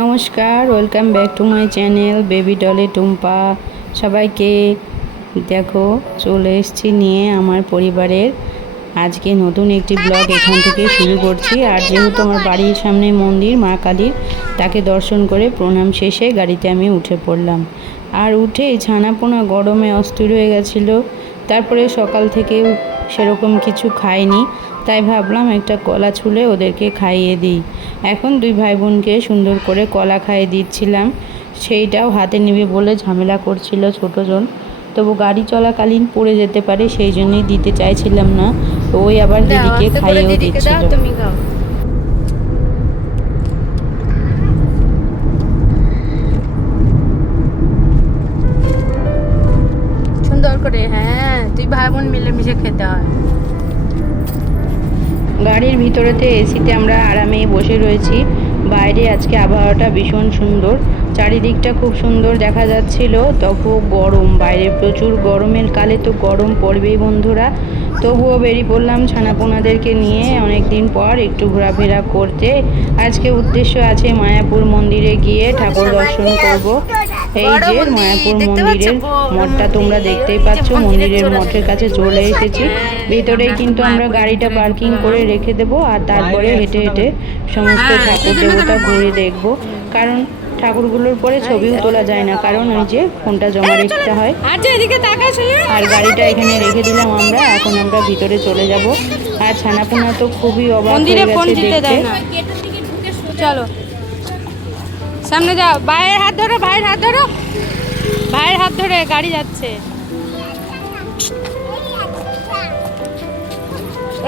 নমস্কার welcome back to my channel baby ডলে টুম্পা। সবাইকে দেখো চলে এসেছি নিয়ে আমার পরিবারের। আজকে নতুন একটি ব্লগ এখান থেকে শুরু করছি। আর যেহেতু আমার বাড়ির সামনে মন্দির মা কালীর তাকে দর্শন করে প্রণাম শেষে গাড়িতে আমি উঠে পড়লাম। আর উঠে ছানাপোনা গরমে অস্থির হয়ে গেছিল। তারপরে সকাল থেকে সেরকম কিছু খাইনি। তাই ভাবলাম একটা কলা ছুলে ওদেরকে খাইয়ে দিই। এখন দুই ভাই বোনকে সুন্দর করে কলা খাইয়ে দিচ্ছিলাম। সেইটাও হাতে নেবে বলে ঝামেলা করছিল ছোটোজন। তবু গাড়ি চলাকালীন পড়ে যেতে পারে সেই জন্যই দিতে চাইছিলাম না। তো ওই আবার দিদিকে খাইয়েও দিচ্ছিল। ভিতরেতে এসিতে আমরা আরামে বসে রয়েছি। বাইরে আজকে আবহাওয়াটা ভীষণ সুন্দর। চারিদিকটা খুব সুন্দর দেখা যাচ্ছিল। তবু গরম বাইরে প্রচুর গরমের কালে তো গরম পড়বেই বন্ধুরা। তবুও বেরিয়ে পড়লাম ছানাপোনাদেরকে নিয়ে অনেক দিন পর একটু ঘোরাফেরা করতে। আজকে উদ্দেশ্য আছে মায়াপুর মন্দিরে গিয়ে ঠাকুর দর্শন করব। এই যে মায়াপুর মন্দিরের মঠটা তোমরা দেখতেই পাচ্ছ। মন্দিরের মঠের কাছে চলে এসেছি। হ্যাঁ, ভেতরেই কিন্তু আমরা গাড়িটা পার্কিং করে রেখে দেবো আর তারপরে হেঁটে হেঁটে সমস্ত হ্যাঁ, ঠাকুর দেবতা ঘুরে দেখব। কারণ ঠাকুরগুলোর পরে ছবিও তোলা যায় না। কারণ ওই যে ফোনটা জমা রাখতে হয়। আর যে এদিকে তাকা শুনে। আর গাড়িটা এখানে রেখে দিলাম আমরা এখন আমরা ভিতরে চলে যাব। আর ছানাপোনা তো খুবই অবাক মন্দিরে হয়ে ফোন গেছে দিতে দেয় না। চলো। সামনে যাও। ভাইয়ের হাত ধরো ভাইয়ের হাত ধরো। ভাইয়ের হাত ধরে গাড়ি যাচ্ছে।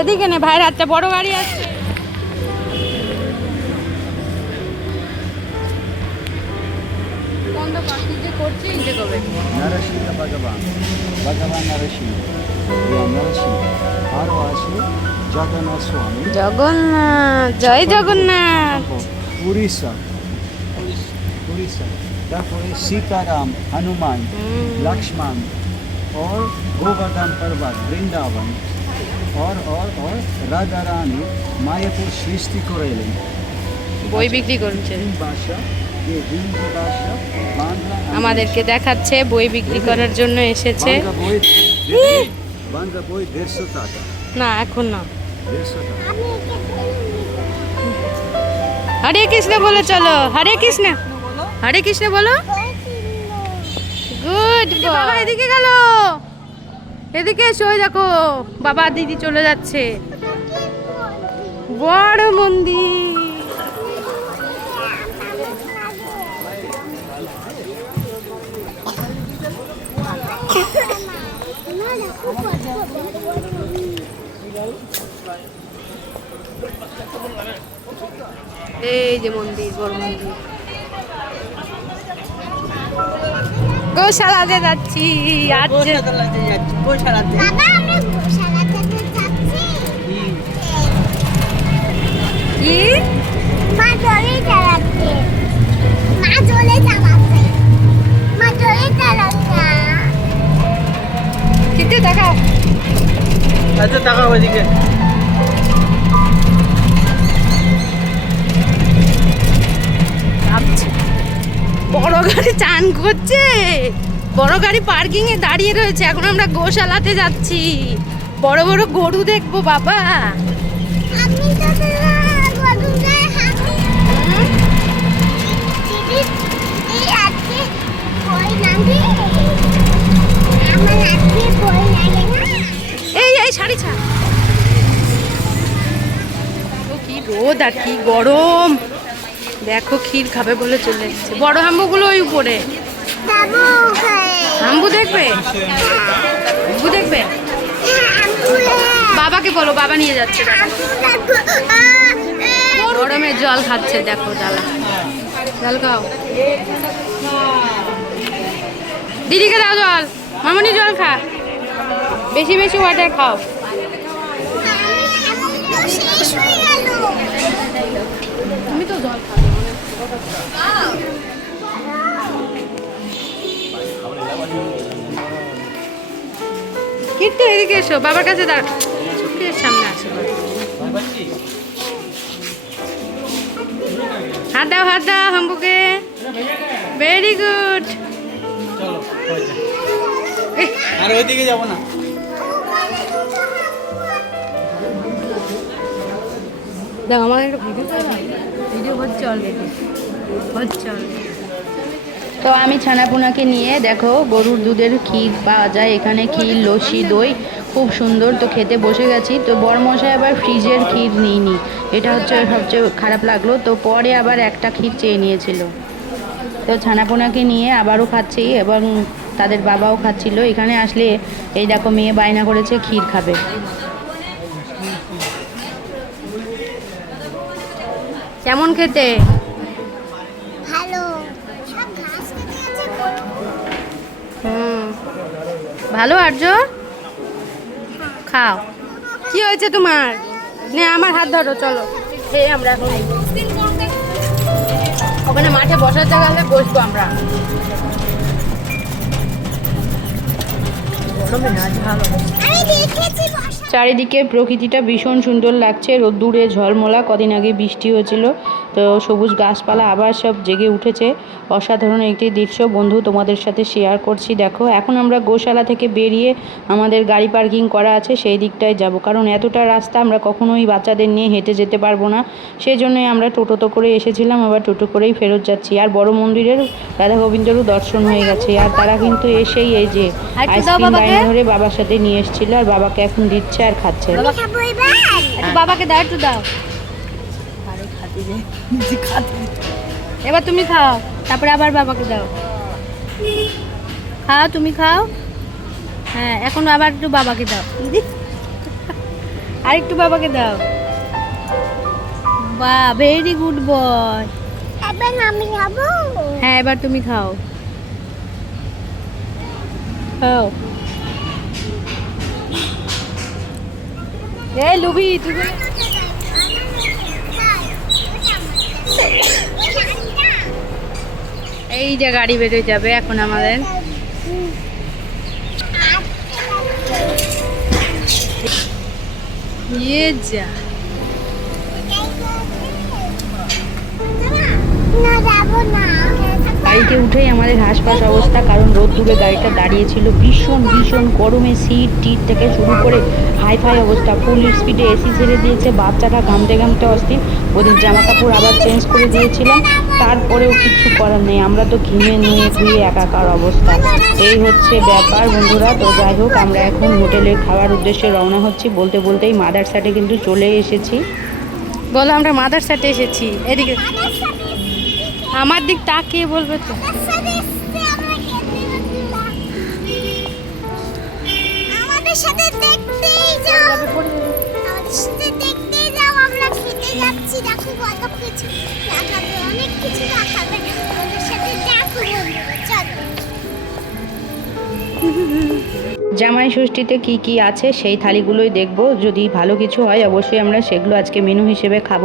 এদিকে নে ভাইয়ের হাতটা বড় গাড়ি আছে। বন্ধ কর, কি যে করছে, এই যে করবে। নরসিংহ ভগবান ভগবান নরসিংহ ইয়া নরসিংহ আরও আছে জগন্নাথ স্বামী জগন্নাথ জয় জগন্নাথ উড়িষ্যা উড়িষ্যা তারপরে সীতারাম হনুমান लक्ष्मण और गोवर्धन पर्वत वृंदावन और और और राधा रानी मायापुर सृष्टि করেলেন বই বিক্রি করছে তিন আমাদেরকে দেখাচ্ছে, বই বিক্রি করার জন্য এসেছে। না, এখন না। হরে কৃষ্ণ বলো, চলো। হরে কৃষ্ণ। হরে কৃষ্ণ বলো। গুড বাবা, এদিকে গেল। এদিকে এসো দেখো। বাবা, দিদি চলে যাচ্ছে। বড় মন্দির। এই যে মন্দির বড় মন্দির। গোশালাতে যাচ্ছি কি? মা জলে চালাচ্ছে মা জলে চালাচ্ছে মা জলে চালাচ্ছে কিন্তু দেখাও আচ্ছা টাকা ওইদিকে। ভাবছি। বড় গাড়ি চান করছে। বড় গাড়ি পার্কিং এ দাঁড়িয়ে রয়েছে। এখন আমরা গোশালাতে যাচ্ছি। বড় বড় গরু দেখব, বাবা। এই এই, শাড়ি রোদ আর কি গরম। দেখো ক্ষীর খাবে বলে চলে এসেছে। বড় হাম্বুগুলো ওই উপরে। হাম্বু দেখবে? হাম্বু দেখবে? বাবাকে বলো বাবা নিয়ে যাচ্ছে। গরমে জল খাচ্ছে দেখো জ্বালা। জল খাও। দিদিকে দাও জল। মামনি জল খা। বেশি বেশি ওয়াটার খাও। তুমি তো জল খাবে কীর্তি এদিকে এসো বাবার কাছে দাঁড়া। সামনে আসো। হাত দাও হাত দাও হাম্বুকে। Very good. আর ওইদিকে যাব না। দেখো আমার একটা ভিডিও ভিডিও হচ্ছে অলরেডি। তো আমি ছানাপোনাকে নিয়ে দেখো, গরুর দুধের ক্ষীর পাওয়া যায়। এখানে ক্ষীর, লস্যি, দই খুব সুন্দর। তো খেতে বসে গেছি। তো বরমশাই আবার ফ্রিজের ক্ষীর নিইনি। এটা হচ্ছে সবচেয়ে খারাপ লাগল। তো পরে আবার একটা ক্ষীর চেয়ে নিয়েছিল। তো ছানাপোনাকে নিয়ে আবারও খাচ্ছি এবং তাদের বাবাও খাচ্ছিল। এখানে আসলে এই দেখো, মেয়ে বায়না করেছে, ক্ষীর খাবে। কেমন খেতে? ভালো আর্য? খাও। কি হয়েছে তোমার? নে আমার হাত ধরো চলো। এই আমরা এখন ওখানে মাঠে বসার জায়গা হলে বসবো আমরা। আমি দেখেছি বসা চারিদিকে প্রকৃতিটা ভীষণ সুন্দর লাগছে। রোদ্দুরে ঝলমলা কদিন আগে বৃষ্টি হয়েছিল। তো সবুজ গাছপালা আবার সব জেগে উঠেছে। অসাধারণ একটি দৃশ্য। বন্ধু তোমাদের সাথে শেয়ার করছি। দেখো এখন আমরা গোশালা থেকে বেরিয়ে আমাদের গাড়ি পার্কিং করা আছে সেই দিকটায় যাব। কারণ এতটা রাস্তা আমরা কখনোই বাচ্চাদের নিয়ে হেঁটে যেতে পারব না। সেই জন্যই আমরা টোটোতে করে এসেছিলাম আবার টোটো করেই ফেরত যাচ্ছি। আর বড় মন্দিরের রাধা গোবিন্দেরও দর্শন হয়ে গেছে। আর তারা কিন্তু এসেই এই যে আইসক্রিম বাবাকে। ধরে বাবার সাথে নিয়ে এসেছিল আর বাবাকে এখন দিচ্ছে আর খাচ্ছে। খাব এবার একটু বাবাকে এবার তুমি খাও তারপরে আবার বাবাকে দাও। খাও তুমি খাও। হ্যাঁ এখন আবার একটু বাবাকে দাও। আর একটু বাবাকে দাও। বা ভেরি গুড বয় এবার আমি খাব? হ্যাঁ এবার তুমি খাও। খাও। এই লুবি তুমি এই যে গাড়ি বেরোয় যাবে এখন আমাদের। ইয়ে যা। না যাব না। গাড়িতে উঠেই আমাদের হাসপাস অবস্থা, কারণ রোদ্দুরে গাড়িটা দাঁড়িয়েছিল। ভীষণ ভীষণ গরমে সিট, টিট থেকে শুরু করে হাই ফাই অবস্থা ফুল স্পিডে এসি ছেড়ে দিয়েছে বাচ্চাটা ঘামতে ঘামতে অস্থির। ওদের জামা কাপড় আবার চেঞ্জ করে দিয়েছিলাম। তারপরেও কিচ্ছু করার নেই। আমরা তো ঘিমে নিয়ে ধুয়ে একাকার অবস্থা। এই হচ্ছে ব্যাপার বন্ধুরা। তো যাই হোক, আমরা এখন হোটেলে খাওয়ার উদ্দেশ্যে রওনা হচ্ছি। বলতে বলতেই মাদারসাটে কিন্তু চলে এসেছি। বলো, আমরা মাদার সাথে এসেছি। এদিকে। আমার দিক তাকিয়ে বলবে তো। আমাদের সাথে দেখতেই যাও। আমাদের সাথে দেখতেই যাও আমরা খেতে যাচ্ছি। দেখো কত কিছু দেখাবে অনেক কিছু দেখাবে। আমাদের সাথে দেখো চলো। জামাই ষষ্ঠীতে কি কি আছে সেই থালিগুলোই দেখব। যদি ভালো কিছু হয়, অবশ্যই আমরা সেগুলো আজকে মেনু হিসেবে খাব।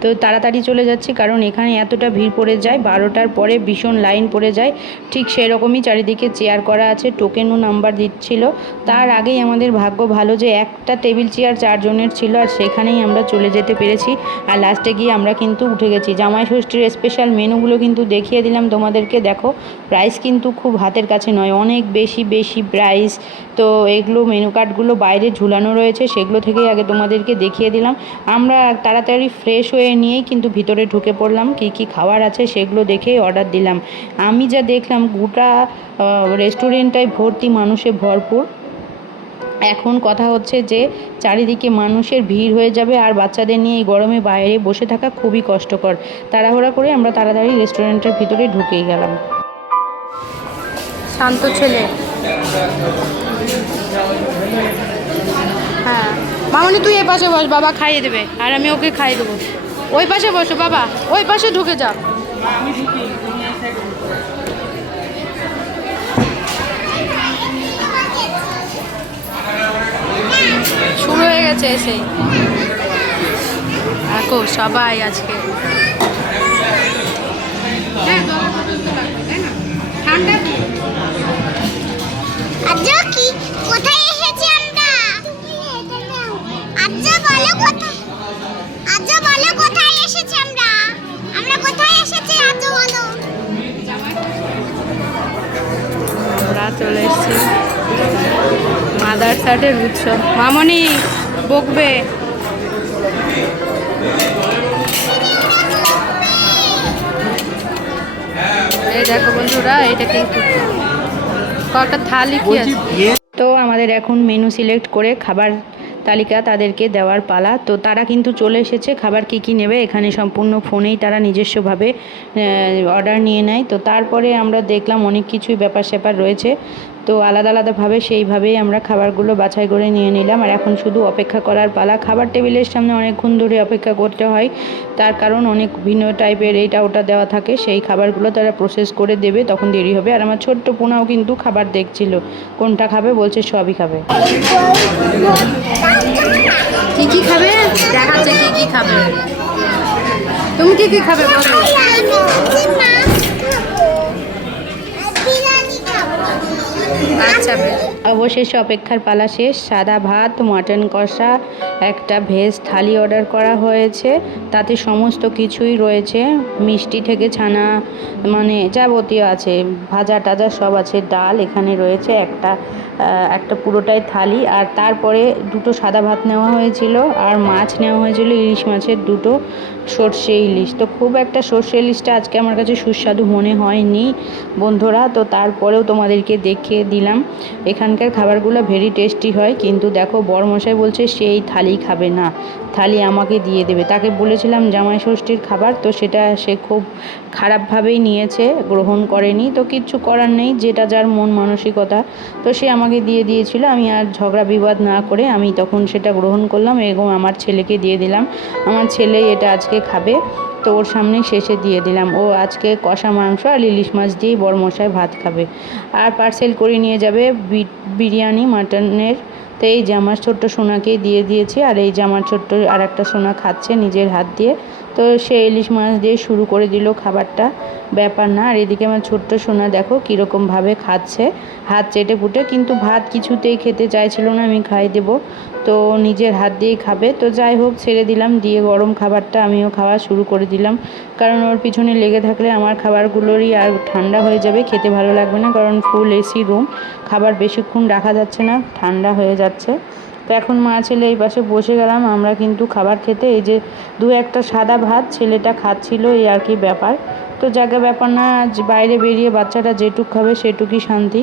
তো তাড়াতাড়ি চলে যাচ্ছি, কারণ এখানে এতটা ভিড় পড়ে যায়, বারোটার পরে ভীষণ লাইন পড়ে যায়। ঠিক সেরকমই চারিদিকে চেয়ার করা আছে, টোকেনও নাম্বার দিচ্ছিল। তার আগেই আমাদের ভাগ্য ভালো যে একটা টেবিল চেয়ার চারজনের ছিল, আর সেখানেই আমরা চলে যেতে পেরেছি। আর লাস্টে গিয়ে আমরা কিন্তু উঠে গেছি। জামাই ষষ্ঠীর স্পেশাল মেনুগুলো কিন্তু দেখিয়ে দিলাম তোমাদেরকে। দেখো প্রাইস কিন্তু খুব হাতের কাছে নয়, অনেক বেশি বেশি প্রাইস তো এগুলো মেনু কার্ডগুলো বাইরে ঝুলানো রয়েছে, সেগুলো থেকেই আগে তোমাদেরকে দেখিয়ে দিলাম। আমরা তাড়াতাড়ি ফ্রেশ হয়ে নিয়েই কিন্তু ভিতরে ঢুকে পড়লাম, কি কি খাবার আছে সেগুলো দেখেই অর্ডার দিলাম। আমি যা দেখলাম, গোটা রেস্টুরেন্টটাই ভর্তি মানুষে ভরপুর। এখন কথা হচ্ছে যে, চারিদিকে মানুষের ভিড় হয়ে যাবে আর বাচ্চাদের নিয়ে এই গরমে বাইরে বসে থাকা খুবই কষ্টকর। তাড়াহুড়া করে আমরা তাড়াতাড়ি রেস্টুরেন্টের ভিতরে ঢুকেই গেলাম। শান্ত ছেলে। হ্যাঁ। মামনি, তুই এ পাশে বস, বাবা খাইয়ে দেবে, আর আমি ওকে খাইয়ে দেবো। ওই পাশে বসো, বাবা, ওই পাশে ঢুকে যাও শুরু হয়ে গেছে সেই দেখো, সবাই আজকে উৎসব মামনি বকবে। এই দেখো বন্ধুরা এটা কিন্তু কটা থালি কি আছে? তো আমাদের এখন মেনু সিলেক্ট করে খাবার তালিকা তাদেরকে দেওয়ার পালা। তো তারা কিন্তু চলে এসেছে খাবার কি কি নেবে এখানে সম্পূর্ণ ফোনেই তারা নিজস্বভাবে অর্ডার নিয়ে নেয়। তো তারপরে আমরা দেখলাম অনেক কিছুই ব্যাপার স্যাপার রয়েছে। তো আলাদা আলাদাভাবে সেইভাবেই আমরা খাবারগুলো বাছাই করে নিয়ে নিলাম। আর এখন শুধু অপেক্ষা করার পালা। খাবার টেবিলের সামনে অনেকক্ষণ ধরে অপেক্ষা করতে হয়। তার কারণ অনেক ভিন্ন টাইপের এইটা ওটা দেওয়া থাকে। সেই খাবারগুলো তারা প্রসেস করে দেবে তখন দেরি হবে। আর আমার ছোট্ট পোনাও কিন্তু খাবার দেখছিল। কোনটা খাবে বলছে সবই খাবে। কি কি খাবে? দেখাচ্ছে কি কি খাবে। তুমি কি কি খাবে বলো আমি হচ্ছে মাছ খাব আর বিরিয়ানি খাব আচ্ছা বেশ অবশেষে অপেক্ষার পালা শেষ। সাদা ভাত, মটন কষা, একটা ভেজ থালি অর্ডার করা হয়েছে। তাতে সমস্ত কিছুই রয়েছে। মিষ্টি থেকে ছানা মানে যাবতীয় আছে। ভাজা টাজা সব আছে। ডাল এখানে রয়েছে, একটা একটা পুরোটাই থালি। আর তারপরে দুটো সাদা ভাত নেওয়া হয়েছিল। আর মাছ নেওয়া হয়েছিল, ইলিশ মাছের দুটো। সর্ষে ইলিশ। তো খুব একটা সর্ষে ইলিশটা আজকে আমার কাছে সুস্বাদু মনে হয়নি বন্ধুরা। তো তারপরেও তোমাদেরকে দেখিয়ে দিলাম। এখানকার খাবারগুলো ভেরি টেস্টি হয় কিন্তু দেখো বড়মশাই বলছে সেই থালি খাবে না। থালি আমাকে দিয়ে দেবে। তাকে বলেছিলাম, জামাই ষষ্ঠীর খাবার। তো সেটা সে খুব খারাপভাবেই নিয়েছে, গ্রহণ করেনি। তো কিচ্ছু করার নেই, যেটা যার মন মানসিকতা। তো সে আমাকে দিয়ে দিয়েছিল, আমি আর ঝগড়া বিবাদ না করে আমি তখন সেটা গ্রহণ করলাম এবং আমার ছেলেকে দিয়ে দিলাম। আমার ছেলে এটা আজকে খাবে, তো ওর সামনে শেষে দিয়ে দিলাম। ও আজকে কষা মাংস আর ইলিশ মাছ দিয়েই বড়মশাই ভাত খাবে। আর পার্সেল করে নিয়ে যাবে বিরিয়ানি, মাটনের তো এই জামার ছোট্ট সোনাকেই দিয়ে দিয়েছি আর এই জামার ছোট্ট আর একটা সোনা খাচ্ছে নিজের হাত দিয়ে। তো সে ইলিশ মাছ দিয়ে শুরু করে দিল খাবারটা। ব্যাপার না, আর এদিকে আমার ছোট্ট সোনা দেখো কীরকমভাবে খাচ্ছে। হাত চেটে পুটে কিন্তু ভাত কিছুতেই খেতে চাইছিল না, আমি খাই দেব। তো নিজের হাত দিয়েই খাবে। তো যাই হোক, ছেড়ে দিলাম, দিয়ে গরম খাবারটা আমিও খাওয়া শুরু করে দিলাম। কারণ ওর পিছনে লেগে থাকলে আমার খাবারগুলোরই আর ঠান্ডা হয়ে যাবে, খেতে ভালো লাগবে না, কারণ ফুল এসি রুম, খাবার বেশিক্ষণ রাখা যাচ্ছে না, ঠান্ডা হয়ে যাচ্ছে। তো এখন মা ছেলে এই পাশে বসে গেলাম, আমরা কিন্তু খাবার খেতে, এই যে দু একটা সাদা ভাত ছেলেটা খাচ্ছিল, এই আর কি ব্যাপার। তো জায়গা ব্যাপার না, বাইরে বেরিয়ে বাচ্চাটা যেটুক খাবে সেটুকুই শান্তি।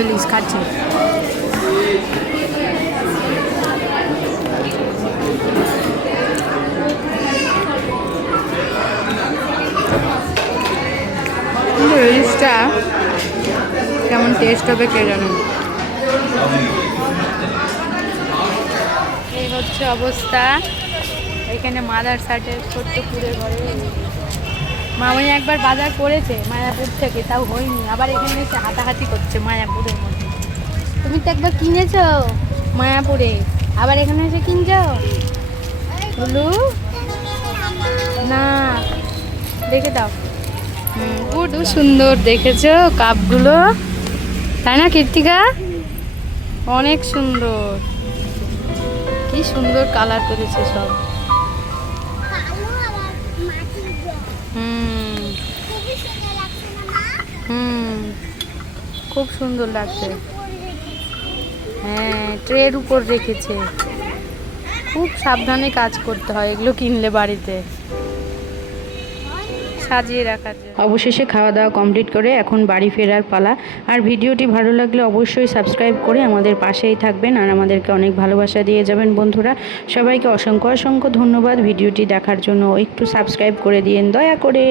বড় ইলিশ খাচ্ছে ইলিশটা কেমন টেস্ট হবে কে জানে? এই হচ্ছে অবস্থা। এখানে মাদার সাটের ছোট্ট পুরে ঘরে। মামনি একবার বাজার করেছে মায়াপুর থেকে তাও হয়নি। আবার এখানে এসে হাতাহাতি করছে মায়াপুরের মধ্যে। তুমি তো একবার কিনেছো? মায়াপুরে। আবার এখানে এসে কিনছো? বলু না। দেখে দাও। গুড সুন্দর দেখেছ কাপগুলো? তাই না কীর্তিকা? অনেক সুন্দর। কি সুন্দর কালার করেছে সব। হুম, খুব সুন্দর লাগছে। হ্যাঁ ট্রের উপর রেখেছে। খুব সাবধানে কাজ করতে হয় এগুলো কিনলে বাড়িতে। সাজিয়ে রাখার অবশেষে খাওয়া দাওয়া কমপ্লিট করে এখন বাড়ি ফেরার পালা। আর ভিডিওটি ভালো লাগলে অবশ্যই সাবস্ক্রাইব করে আমাদের পাশেই থাকবেন আর আমাদেরকে অনেক ভালোবাসা দিয়ে যাবেন বন্ধুরা। সবাইকে অসংখ্য অসংখ্য ধন্যবাদ। ভিডিওটি দেখার জন্য একটু সাবস্ক্রাইব করে দিয়েন, দয়া করে।